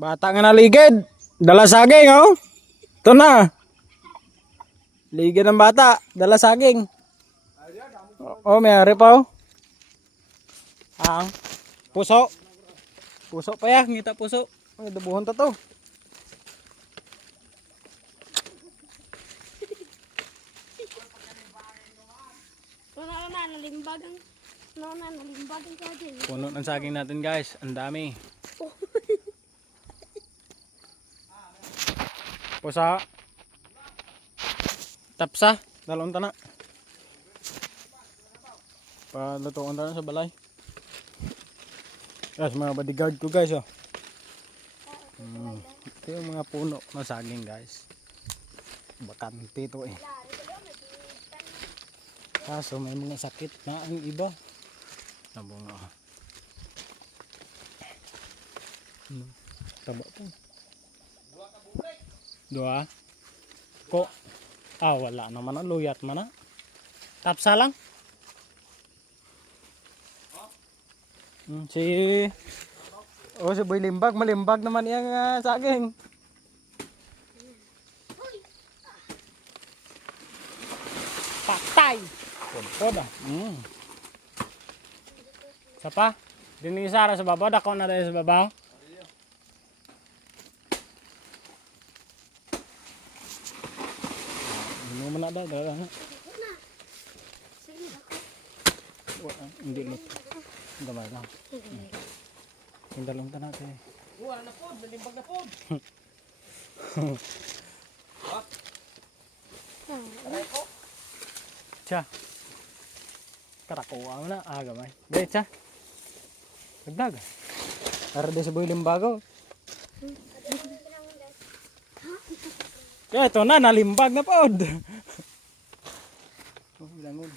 Bata nga naligid. Dala saging, oh. Ito na. Ligid ng bata. Dala saging. Oh, may ari pa, oh. Ang puso. Puso pa ya. Ngita puso. Ay, dabuhon to to. Puno ng saging natin, guys. Ang dami. Pusa. Tapsa. Dalawang tanak. Palutuan tayo sa balay. Guys, mga bodyguard ko, guys, oh. Ito yung mga puno ng saging, guys. Bakante ito, eh. Kaso may mga sakit na ang iba. Nabunga. Taba ito. Dua. Ko. Wala naman na. Luyat man na. Tapsa lang. Si Boy Limbag. Malimbag naman yung saging. Patay. Podpod ah. Sapa? Dinisara sa babaw. Dako na dahil sa babaw. Ano man na dahil na. Hindi lut. Gamay lang. Yung dalawang tanak eh. Wala na po. Malimbag na po. Cha. Karakuha mo na. Gamay. Dahil cha. Nagdag. Para din sa Boy Limbago. Kaya ito na. Nalimbag na pod. Langon.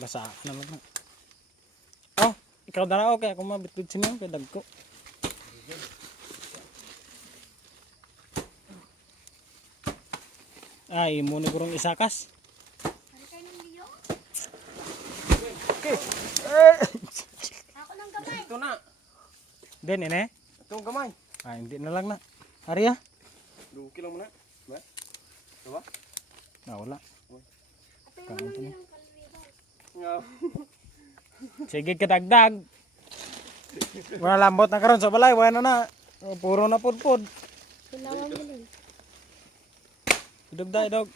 Lasa naman na. Ikaw na ako kaya kung mabitbit siya kaya dagko. Imo na gurong isakas. Okay. Ako ng gamay. Ito na. Den ine. Itong gamay. Hindi na lang na. Hari ah. Luki lang muna. Ba? Diba? Wala. Ito yung naman yung kalwiban. Sige kadagdag. Wala lambot na karon sa balay, wala na. Puro na pudpud. Kailangan mo din. Dog.